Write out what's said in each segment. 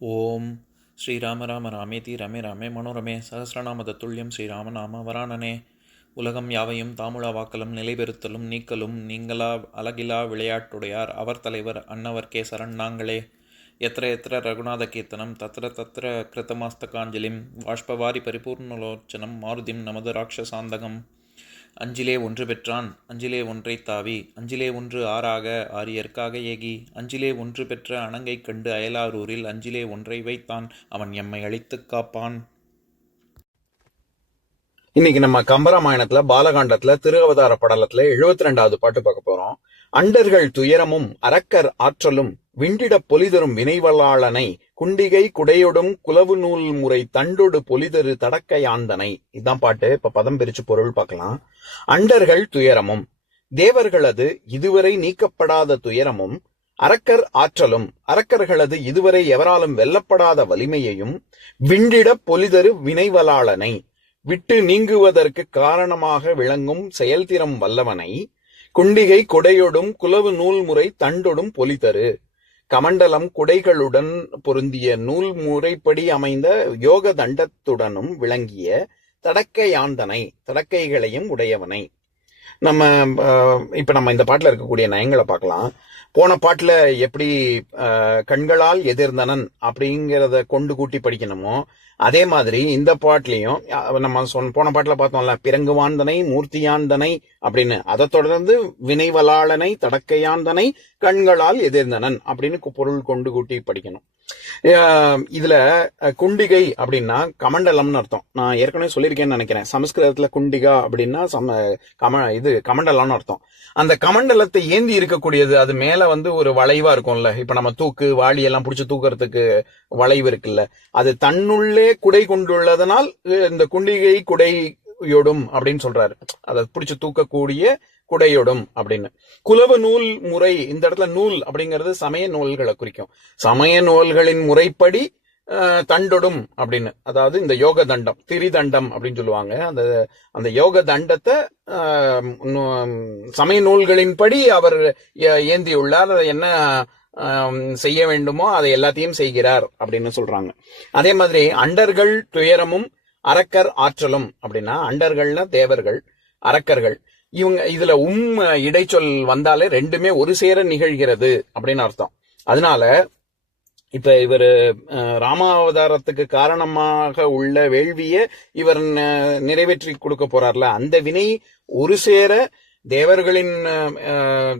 ஓம் ஸ்ரீராம ராம ராமேதி ரமே ராமே மனோரமே சகசிரநாம தத்துல்யம் ஸ்ரீராம நாம வராணனே. உலகம் யாவையும் தாமுழா வாக்கலும் நிலைபெறுத்தலும் நீக்கலும் நீங்களா அழகிலா விளையாட்டுடையார் அவர் தலைவர் அன்னவர் சரண் நாங்களே. எத்திர எத்திர ரகுநாத கீர்த்தனம் தத்திர தத்திர கிருத்தமாஸ்தகாஞ்சலிம் வாஷ்பவாரி பரிபூர்ணலோச்சனம் மாருதிம் நமது ராட்சசாந்தகம். அஞ்சிலே ஒன்று பெற்றான் அஞ்சிலே ஒன்றை தாவி அஞ்சிலே ஒன்று ஆறாக ஆரியர்க்காக ஏகி அஞ்சிலே ஒன்று பெற்ற அணங்கை கண்டு அயலாரூரில் அஞ்சிலே ஒன்றை வைத்தான் அவன் எம்மை அழித்துக் காப்பான். இன்னைக்கு நம்ம கம்பராமாயணத்துல பாலகாண்டத்துல திருஅவதார படலத்துல 72வது பாட்டு பார்க்க போறோம். அண்டர்கள் துயரமும் அரக்கர் ஆற்றலும் விண்டிட பொலிதரும் வினைவலாளனை குண்டிகை குடையொடும் குலவு நூல் முறை தண்டொடு பொலிதரு தடக்கை ஆந்தனை. இதுதான் பாட்டு. இப்ப பதம் பிரிச்சு பொருள் பார்க்கலாம். அண்டர்கள் துயரமும், தேவர்களது இதுவரை நீக்கப்படாத துயரமும், அரக்கர் ஆற்றலும், அரக்கர்களது இதுவரை எவராலும் வெல்லப்படாத வலிமையையும், விண்டிட பொலிதரு வினைவலாளனை விட்டு நீங்குவதற்கு காரணமாக விளங்கும் செயல்திறம் வல்லவனை, குண்டிகை குடையொடும் குலவு நூல்முறை தண்டொடும் பொலிதரு, கமண்டலம் குடைகளுடன் பொருந்திய நூல் முறைப்படி அமைந்த யோக தண்டத்துடனும் விளங்கிய தடக்கையாந்தனை தடக்கைகளையும் உடையவனை. இப்ப நம்ம இந்த பாட்டுல இருக்கக்கூடிய நயங்களை பார்க்கலாம். போன பாட்டுல எப்படி கண்களால் எதிர்ந்தனன் அப்படிங்கிறத கொண்டு கூட்டி படிக்கணுமோ அதே மாதிரி இந்த பாட்டுலயும் நம்ம போன பாட்டுல பார்த்தோம்ல, பிறங்குவாந்தனை மூர்த்தியாந்தனை அப்படின்னு, அதை தொடர்ந்து வினைவலாளனை தடக்கையாந்தனை கண்களால் எதிர்ந்தனன் அப்படின்னு பொருள் கொண்டு கூட்டி படிக்கணும். இதுல குண்டிகை அப்படின்னா கமண்டலம்னு அர்த்தம். நான் ஏற்கனவே சொல்லியிருக்கேன்னு நினைக்கிறேன். சமஸ்கிருதத்துல குண்டிகா அப்படின்னா கமண்டலம்னு அர்த்தம். அந்த கமண்டலத்தை ஏந்தி இருக்கக்கூடியது, அது மேல ஒரு வளைவா இருக்கும்ல. இப்ப நம்ம தூக்கு வாளி எல்லாம் பிடிச்சி தூக்குறதுக்கு வளைவு இருக்குல்ல, அது தன்னுள்ளே குடை கொண்டுள்ளதனால் இந்த குண்டிகை குடையொடும் அப்படின்னு சொல்றாரு. அதை பிடிச்சு தூக்கக்கூடிய குடையொடும் அப்படின்னு. குலவு நூல் முறை, இந்த இடத்துல நூல் அப்படிங்கிறது சமய நூல்களை குறிக்கும். சமய நூல்களின் முறைப்படி தண்டொடும் அப்படின்னு, அதாவது இந்த யோக தண்டம் திரிதண்டம் அப்படின்னு சொல்லுவாங்க. அந்த யோக தண்டத்தை சமய நூல்களின்படி அவர் ஏந்தியுள்ளார். அதை என்ன செய்ய வேண்டுமோ அதை எல்லாத்தையும் செய்கிறார் அப்படின்னு சொல்றாங்க. அதே மாதிரி அண்டர்கள் துயரமும் அரக்கர் ஆற்றலும் அப்படின்னா, அண்டர்கள்னா தேவர்கள், அரக்கர்கள், இவங்க இதுல இடைச்சொல் வந்தாலே ரெண்டுமே ஒரு சேர நிகழ்கிறது அப்படின்னு அர்த்தம். அதனால இப்ப இவர் ராமாவதாரத்துக்கு காரணமாக உள்ள வேள்விய இவர் நிறைவேற்றி கொடுக்க போறார்ல, அந்த வினை ஒரு சேர தேவர்களின்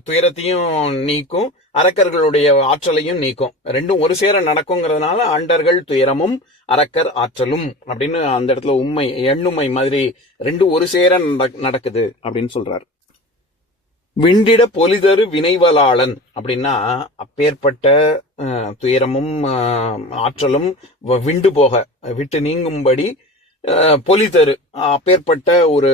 துயரத்தையும் நீக்கும், அரக்கர்களுடைய ஆற்றலையும் நீக்கும். ரெண்டும் ஒரு சேர நடக்குங்கிறதுனால அண்டர்கள் துயரமும் அரக்கர் ஆற்றலும் அப்படின்னு அந்த இடத்துல எண்ணுமை மாதிரி ரெண்டும் ஒரு சேர நடக்குது அப்படின்னு சொல்றாரு. விண்டிட பொலிதரு வினைவலாளன் அப்படின்னா, அப்பேற்பட்ட துயரமும் ஆற்றலும் விட்டு நீங்கும்படி பொலிதரு, அப்பேற்பட்ட ஒரு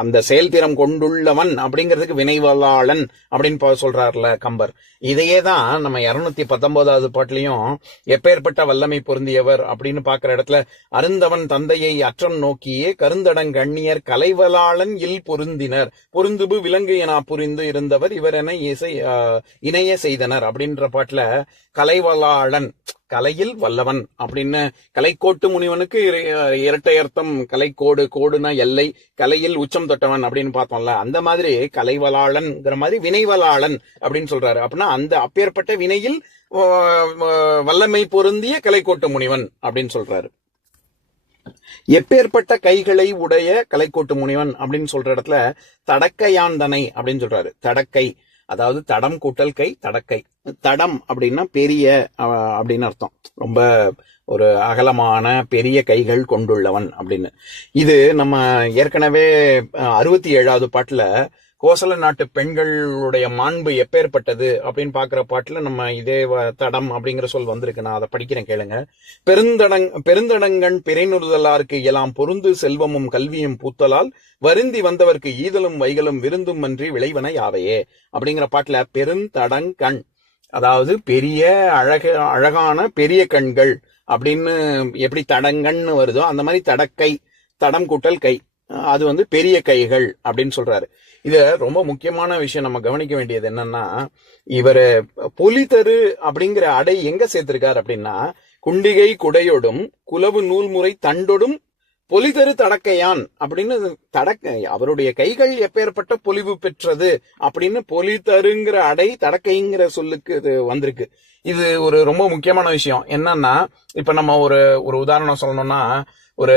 அந்த செயல்திறம் கொண்டுள்ளவன் அப்படிங்கிறதுக்கு வினைவலாளன் அப்படின்னு சொல்றாருல கம்பர். இதையே தான் நம்ம 219வது பாட்டுலயும் எப்பேற்பட்ட வல்லமை பொருந்தியவர் அப்படின்னு பாக்குற இடத்துல, அருந்தவன் தந்தையை அற்றம் நோக்கியே கருந்தடங்கண்ணியர் கலைவலாளன் பொருந்தினர் பொருந்துபு விலங்கு என புரிந்து இருந்தவர் இவரென இணைய செய்தனர் அப்படின்ற பாட்டுல கலைவலாளன், கலையில் வல்லவன் அப்படின்னு, கலைக்கோட்டு முனிவனுக்கு இரட்டை அர்த்தம். கலைக்கோடு, கோடுனா எல்லை, கலையில் உச்சம் தொட்டவன் அப்படின்னு பார்த்தோம்ல. அந்த மாதிரி கலைவலாளன்ங்கிற மாதிரி வினைவலாளன் அப்படின்னு சொல்றாரு. அப்படின்னா அந்த அப்பேற்பட்ட வினையில் வல்லமை பொருந்திய கலைக்கோட்டு முனிவன் அப்படின்னு சொல்றாரு. எப்பேற்பட்ட கைகளை உடைய கலைக்கோட்டு முனிவன் அப்படின்னு சொல்ற இடத்துல தடக்கையாந்தனை அப்படின்னு சொல்றாரு. தடக்கை, அதாவது தடம் கூட்டல் கை, தடக்கை. தடம் அப்படின்னா பெரிய அப்படின்னு அர்த்தம். ரொம்ப ஒரு அகலமான பெரிய கைகள் கொண்டுள்ளவன் அப்படின்னு. இது நம்ம ஏற்கனவே 67வது பாட்டுல கோசல நாட்டு பெண்களுடைய மாண்பு எப்பேற்பட்டது அப்படின்னு பாக்குற பாட்டுல நம்ம இதே தடம் அப்படிங்கிற சொல் வந்திருக்கு. நான் அதை படிக்கிறேன், கேளுங்க. பெருந்தடங்கண் பிறைநுறுதலாருக்கு எல்லாம் பொருந்து செல்வமும் கல்வியும் பூத்தலால் வருந்தி வந்தவர்க்கு ஈதலும் வைகளும் விருந்தும் அன்றி விளைவன யாவையே அப்படிங்கிற பாட்டுல பெருந்தடங்கண், அதாவது பெரிய அழகான பெரிய கண்கள் அப்படின்னு எப்படி தடங்கன்னு வருதோ அந்த மாதிரி தடக்கை, தடம் கூட்டல் கை, அது வந்து பெரிய கைகள் அப்படின்னு சொல்றாரு. இத ரொம்ப முக்கியமான விஷயம் நம்ம கவனிக்க வேண்டியது என்னன்னா, இவரு பொலிதரு அப்படிங்கிற அடை எங்க சேர்த்திருக்காரு அப்படின்னா, குண்டிகை குடையொடும் குலவு நூல்முறை தண்டொடும் பொலிதரு தடக்கையான் அப்படின்னு அவருடைய கைகள் எப்பேற்பட்ட பொலிவு பெற்றது அப்படின்னு பொலிதருங்கிற அடை தடக்கைங்கிற சொல்லுக்கு இது வந்திருக்கு. இது ஒரு ரொம்ப முக்கியமான விஷயம். என்னன்னா, இப்ப நம்ம ஒரு ஒரு உதாரணம் சொல்லணும்னா, ஒரு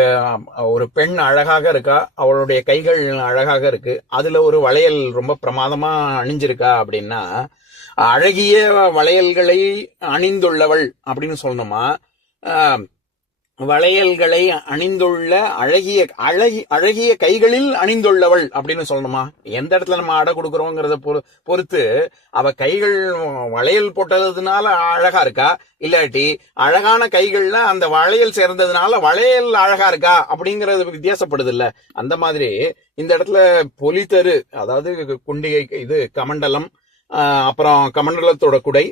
ஒரு பெண் அழகாக இருக்கா, அவளுடைய கைகள் அழகாக இருக்கு, அதுல ஒரு வளையல் ரொம்ப பிரமாதமா அணிஞ்சிருக்கா அப்படின்னா, அழகிய வளையல்களை அணிந்துள்ளவள் அப்படின்னு சொல்லணுமா, வளையல்களை அணிந்துள்ள அழகிய கைகளில் அணிந்துள்ளவள் அப்படின்னு சொல்லணுமா? எந்த இடத்துல நம்ம அடை கொடுக்கறோங்கிறத பொறுத்து அவ கைகள் வளையல் போட்டதுனால அழகா இருக்கா, இல்லாட்டி அழகான கைகள்ல அந்த வளையல் சேர்ந்ததுனால வளையல் அழகா இருக்கா அப்படிங்கறது வித்தியாசப்படுது இல்ல. அந்த மாதிரி இந்த இடத்துல பொலிதரு, அதாவது குண்டிகை, இது கமண்டலம், அப்புறம் கமண்டலத்தோட குடை,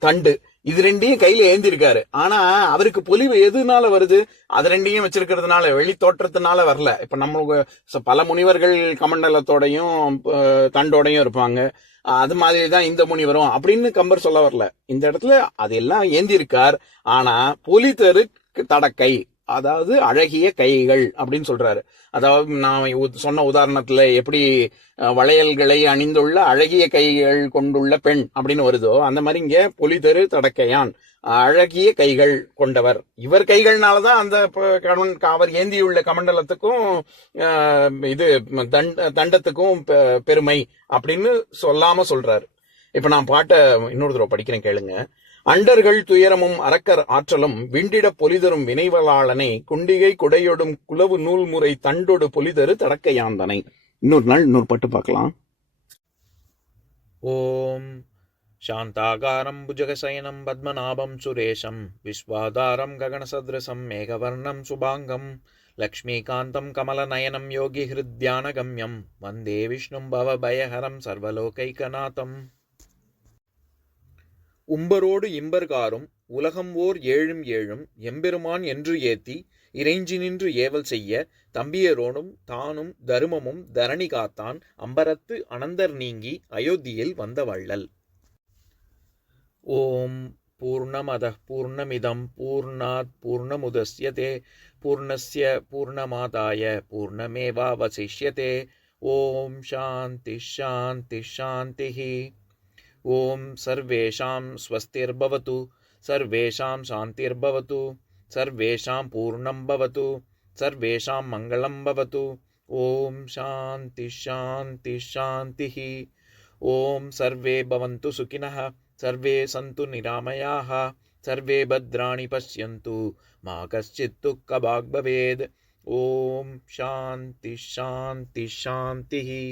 தண்டு இது ரெண்டையும் கையில ஏந்திருக்காரு. ஆனா அவருக்கு பொலிவு எதுனால வருது? அது ரெண்டையும் வச்சிருக்கிறதுனால, வெளி தோற்றத்தினால வரல. இப்ப நம்மளுக்கு பல முனிவர்கள் கமண்டலத்தோடையும் தண்டோடையும் இருப்பாங்க. அது மாதிரிதான் இந்த முனிவரும் அப்படின்னு கம்பர் சொல்ல வரல. இந்த இடத்துல அதெல்லாம் ஏந்திருக்கார். ஆனா பொலிதரு தடக்கை, அதாவது அழகிய கைகள் அப்படின்னு சொல்றாரு. அதாவது நான் சொன்ன உதாரணத்துல எப்படி வளையல்களை அணிந்துள்ள அழகிய கைகள் கொண்டுள்ள பெண் அப்படின்னு வருதோ, அந்த மாதிரி இங்க பொலிதரு தடக்கையான், அழகிய கைகள் கொண்டவர். இவர் கைகள்னாலதான் அந்த அவர் ஏந்தியுள்ள கமண்டலத்துக்கும் இது தண்டத்துக்கும் பெருமை அப்படின்னு சொல்லாம சொல்றாரு. இப்ப நான் பாட்டை இன்னொரு தடவை படிக்கிறேன், கேளுங்க. அண்டர்கள் துயரமும் அரக்கர் ஆற்றலும் விண்டிட பொலிதரும் வினைவலாளனை குண்டிகை குடையொடும் குலவு நூல்முறை தண்டொடு பொலிதரு தடக்கையாந்தனை. இன்னொரு நாள் இன்னொரு பாட்டு பார்க்கலாம். ஓம் சாந்தாகாரம் புஜகசயனம் பத்மநாபம் சுரேஷம் விஸ்வாதாரம் ககனசத்ரசம் மேகவர்ணம் சுபாங்கம் லக்ஷ்மீகாந்தம் கமலநயனம் யோகி ஹிருத்யானகம்யம் வந்தே விஷ்ணும் பவபயஹரம் சர்வலோகைகநாதம். உம்பரோடு இம்பர்காரும் உலகம் ஓர் ஏழும் ஏழும் எம்பெருமான் என்று ஏத்தி இறைஞ்சி நின்று ஏவல் செய்ய தம்பியரோடும் தானும் தருமமும் தரணி காத்தான் அம்பரத்து அனந்தர் நீங்கி அயோத்தியில் வந்த வள்ளல். ஓம் பூர்ணமதః பூர்ணமிதம் பூர்ணாத் பூர்ணமுதஸ்யதே பூர்ணஸ்ய பூர்ணமாதாய பூர்ணமேவாவசிஷ்யதே. ஓம் சாந்தி சாந்தி சாந்திஹி. ஓம் சர்வேஷாம் ஸ்வஸ்திர்பவது சர்வேஷாம் சாந்திர்பவது சர்வேஷாம் பூர்ணம் பவது சர்வேஷாம் மங்களம் பவது. ஓம் சாந்தி சாந்தி சாந்திஹி. ஓம் சர்வே பவந்து சுகினः சர்வே சந்து நிராமயாः சர்வே பத்ராணி பஷ்யந்து மா கஷ்சித் துக்கபாக் பவேத். ஓம் சாந்தி சாந்தி சாந்திஹி.